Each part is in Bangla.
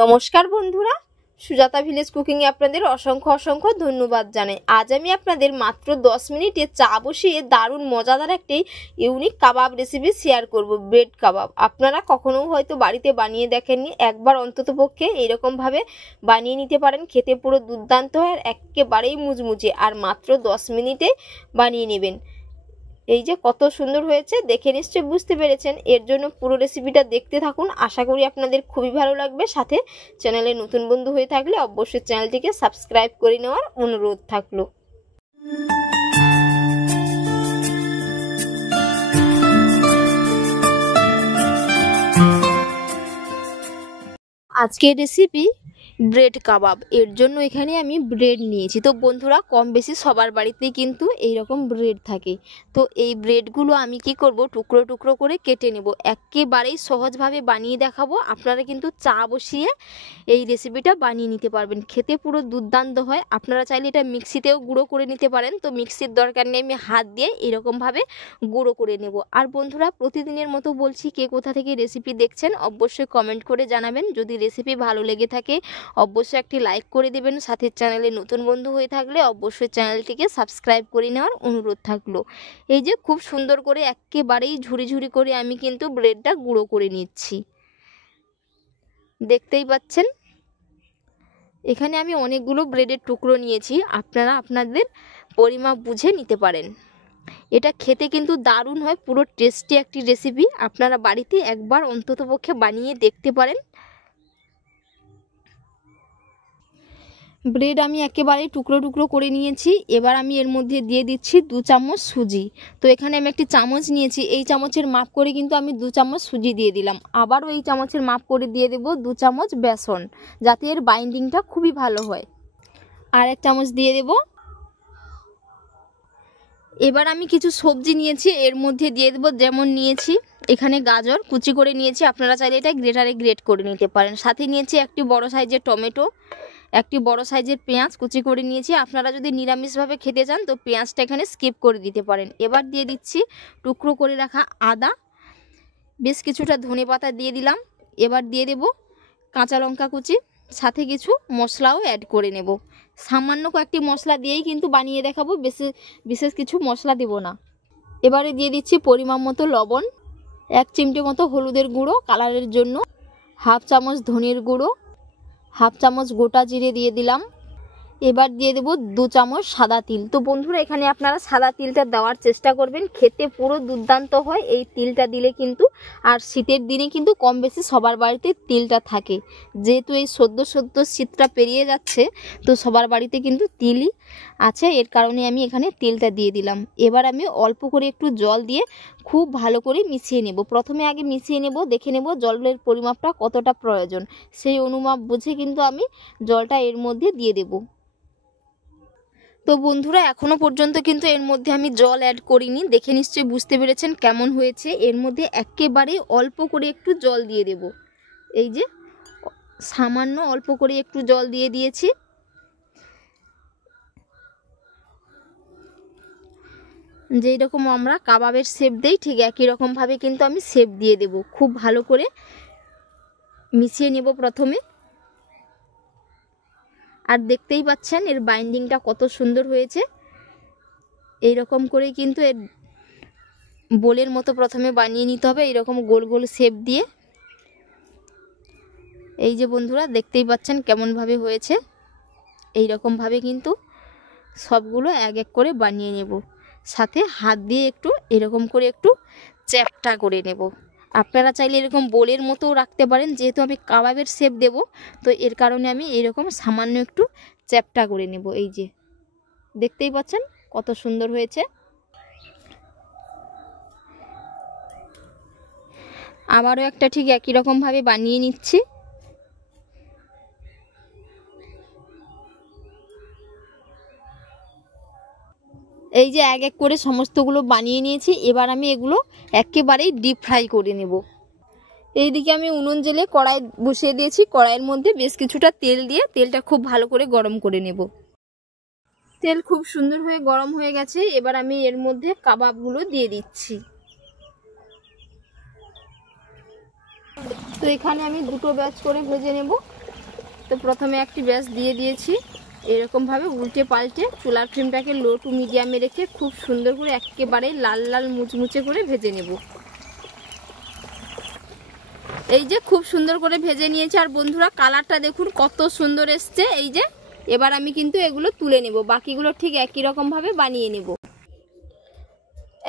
নমস্কার বন্ধুরা, সুজাতা ভিলেজ কুকিং এ আপনাদের অসংখ্য অসংখ্য ধন্যবাদ জানাই। আজ আমি আপনাদের মাত্র 10 মিনিটে চা বসিয়ে দারুণ মজাদার একটি ইউনিক কাবাব রেসিপি শেয়ার করব, ব্রেড কাবাব। আপনারা কখনো হয়তো বাড়িতে বানিয়ে দেখেননি, একবার অন্ততপক্ষে এরকম ভাবে বানিয়ে নিতে পারেন। খেতে পুরো দুর্দান্ত হয় আর একেবারেই মুচমুচে, আর মাত্র 10 মিনিটে বানিয়ে নেবেন। এই যে কত সুন্দর হয়েছে দেখে নিশ্চয়ই বুঝতে পেরেছেন। এর জন্য পুরো রেসিপিটা দেখতে থাকুন, আশা করি আপনাদের খুবই ভালো লাগবে। সাথে চ্যানেলে নতুন বন্ধু হয়ে থাকলে অবশ্যই চ্যানেলটিকে সাবস্ক্রাইব করে নেওয়ার অনুরোধ থাকলো। আজকের রেসিপি ব্রেড কাবাব। এর জন্য এখানে আমি ব্রেড নিয়েছি। তো বন্ধুরা, কম বেশি সবার বাড়িতেই কিন্তু এই রকম ব্রেড থাকে। তো এই ব্রেডগুলো আমি কি করব, টুকরো টুকরো করে কেটে নেব। একেবারেই সহজভাবে বানিয়ে দেখাবো। আপনারা কিন্তু চা বসিয়ে এই রেসিপিটা বানিয়ে নিতে পারবেন, খেতে পুরো দুর্দান্ত হয়। আপনারা চাইলে এটা মিক্সিতেও গুঁড়ো করে নিতে পারেন, তো মিক্সির দরকার নেই, আমি হাত দিয়ে এরকমভাবে গুঁড়ো করে নেব। আর বন্ধুরা, প্রতিদিনের মতো বলছি, কে কোথা থেকে রেসিপি দেখছেন অবশ্যই কমেন্ট করে জানাবেন। যদি রেসিপি ভালো লেগে থাকে অবশ্যই একটি লাইক করে দেবেন। সাথে চ্যানেলে নতুন বন্ধু হয়ে থাকলে অবশ্যই চ্যানেলটিকে সাবস্ক্রাইব করে নেওয়ার অনুরোধ থাকলো। এই যে খুব সুন্দর করে একেবারেই ঝুরি ঝুরি করে আমি কিন্তু ব্রেডটা গুঁড়ো করে নিচ্ছি, দেখতেই পাচ্ছেন। এখানে আমি অনেকগুলো ব্রেডের টুকরো নিয়েছি, আপনারা আপনাদের পরিমাপ বুঝে নিতে পারেন। এটা খেতে কিন্তু দারুণ হয়, পুরো টেস্টি একটি রেসিপি। আপনারা বাড়িতে একবার অন্ততপক্ষে বানিয়ে দেখতে পারেন। ব্রেড আমি একেবারে টুকরো টুকরো করে নিয়েছি। এবার আমি এর মধ্যে দিয়ে দিচ্ছি 2 চামচ সুজি। তো এখানে আমি একটি চামচ নিয়েছি, এই চামচের মাপ করে কিন্তু আমি 2 চামচ সুজি দিয়ে দিলাম। আবারও এই চামচের মাপ করে দিয়ে দেব 2 চামচ বেসন, যাতে এর বাইন্ডিংটা খুবই ভালো হয়। আর 1 চামচ দিয়ে দেব। এবার আমি কিছু সবজি নিয়েছি, এর মধ্যে দিয়ে দেবো। যেমন নিয়েছি এখানে গাজর কুচি করে নিয়েছি, আপনারা চাইলে এটা গ্রেটারে গ্রেট করে নিতে পারেন। সাথে নিয়েছি একটি বড় সাইজের টমেটো, একটি বড় সাইজের পেঁয়াজ কুচি করে নিয়েছি। আপনারা যদি নিরামিষভাবে খেতে চান তো পেঁয়াজটা এখানে স্কিপ করে দিতে পারেন। এবার দিয়ে দিচ্ছি টুকরো করে রাখা আদা, বেশ কিছুটা ধনেপাতা দিয়ে দিলাম। এবার দিয়ে দেব কাঁচা লঙ্কা কুচি, সাথে কিছু মশলাও অ্যাড করে নেব। সামান্য কয়েকটি মশলা দিয়েই কিন্তু বানিয়ে দেখাবো, বিশেষ কিছু মশলা দেব না। এবারে দিয়ে দিচ্ছি পরিমাণ মতো লবণ, 1 চিমটে মতো হলুদের গুঁড়ো কালারের জন্য, 1/2 চামচ ধনের গুঁড়ো, 1/2 চামচ গোটা জিরে দিয়ে দিলাম। এবার দিয়ে দেব 2 চামচ সাদা তিল। তো বন্ধুরা, এখানে আপনারা সাদা তিলটা দেওয়ার চেষ্টা করবেন, খেতে পুরো দুর্দান্ত হয় এই তিলটা দিলে কিন্তু। আর শীতের দিনে কিন্তু কম বেশি সবার বাড়িতে তিলটা থাকে, যেহেতু এই সদ্য শীতটা পেরিয়ে যাচ্ছে, তো সবার বাড়িতে কিন্তু তিলই আছে, এর কারণে আমি এখানে তিলটা দিয়ে দিলাম। এবার আমি অল্প করে একটু জল দিয়ে খুব ভালো করে মিশিয়ে নেব। প্রথমে আগে মিশিয়ে নেব, দেখে নেব জলের পরিমাপটা কতটা প্রয়োজন, সেই অনুমাপ বুঝে কিন্তু আমি জলটা এর মধ্যে দিয়ে দেব। তো বন্ধুরা, এখনো পর্যন্ত কিন্তু এর মধ্যে আমি জল অ্যাড করিনি, দেখে নিশ্চয়ই বুঝতে পেরেছেন কেমন হয়েছে। এর মধ্যে একেবারে অল্প করে একটু জল দিয়ে দেব। এই যে সামান্য অল্প করে একটু জল দিয়ে দিয়েছি। যেই রকম আমরা কাবাবের শেপ দেই ঠিক একই রকমভাবে কিন্তু আমি শেপ দিয়ে দেব। খুব ভালো করে মিশিয়ে নেব প্রথমে। আর দেখতেই পাচ্ছেন এর বাইন্ডিংটা কত সুন্দর হয়েছে। এই রকম করেই কিন্তু এর বোলের মতো প্রথমে বানিয়ে নিতে হবে, এরকম গোল গোল শেপ দিয়ে। এই যে বন্ধুরা, দেখতেই পাচ্ছেন কেমনভাবে হয়েছে। এই রকমভাবে কিন্তু সবগুলো এক এক করে বানিয়ে নেব। সাথে হাত দিয়ে একটু এরকম করে একটু চ্যাপটা করে নেব। আপনারা চাইলে এরকম বোলের মতোও রাখতে পারেন, যেহেতু আমি কাবাবের শেপ দেব, তো এর কারণে আমি এরকম সামান্য একটু চ্যাপটা করে নেব। এই যে দেখতেই পাচ্ছেন কত সুন্দর হয়েছে। আবারও একটা ঠিক একই রকমভাবে বানিয়ে নিচ্ছি। এই যে এক এক করে সমস্তগুলো বানিয়ে নিয়েছি। এবার আমি এগুলো একেবারেই ডিপ ফ্রাই করে নেব। এইদিকে আমি উনুন জ্বেলে কড়াই বসিয়ে দিয়েছি, কড়াইয়ের মধ্যে বেশ কিছুটা তেল দিয়ে তেলটা খুব ভালো করে গরম করে নেব। তেল খুব সুন্দর হয়ে গরম হয়ে গেছে। এবার আমি এর মধ্যে কাবাবগুলো দিয়ে দিচ্ছি। তো এখানে আমি 2টো ব্যাচ করে ভেজে নেব। তো প্রথমে একটি ব্যাস দিয়ে দিয়েছি, এরকমভাবে উল্টে পাল্টে চুলার ফ্লেমটাকে লো টু মিডিয়ামে রেখে খুব সুন্দর করে একেবারে লাল লাল মুচমুচে করে ভেজে নেব। এই যে খুব সুন্দর করে ভেজে নিয়েছি। আর বন্ধুরা কালারটা দেখুন কত সুন্দর এসছে। এই যে এবার আমি কিন্তু এগুলো তুলে নেব, বাকিগুলো ঠিক একই রকমভাবে বানিয়ে নেব।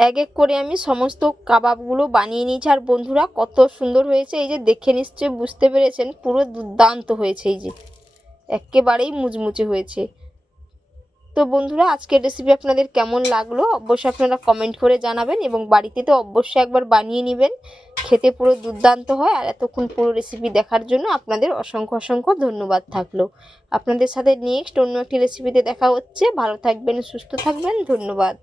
এক এক করে আমি সমস্ত কাবাবগুলো বানিয়ে নিয়েছি। আর বন্ধুরা কত সুন্দর হয়েছে, এই যে দেখে নিশ্চয়ই বুঝতে পেরেছেন, পুরো দুর্দান্ত হয়েছে। এই যে একেবারেই মুচমুচে হয়েছে। তো বন্ধুরা আজকের রেসিপি আপনাদের কেমন লাগলো অবশ্যই আপনারা কমেন্ট করে জানাবেন, এবং বাড়িতে তো অবশ্যই একবার বানিয়ে নেবেন, খেতে পুরো দুর্দান্ত হয়। আর এতক্ষণ পুরো রেসিপি দেখার জন্য আপনাদের অসংখ্য অসংখ্য ধন্যবাদ থাকলো। আপনাদের সাথে নেক্সট অন্য একটি রেসিপিতে দেখা হচ্ছে। ভালো থাকবেন, সুস্থ থাকবেন, ধন্যবাদ।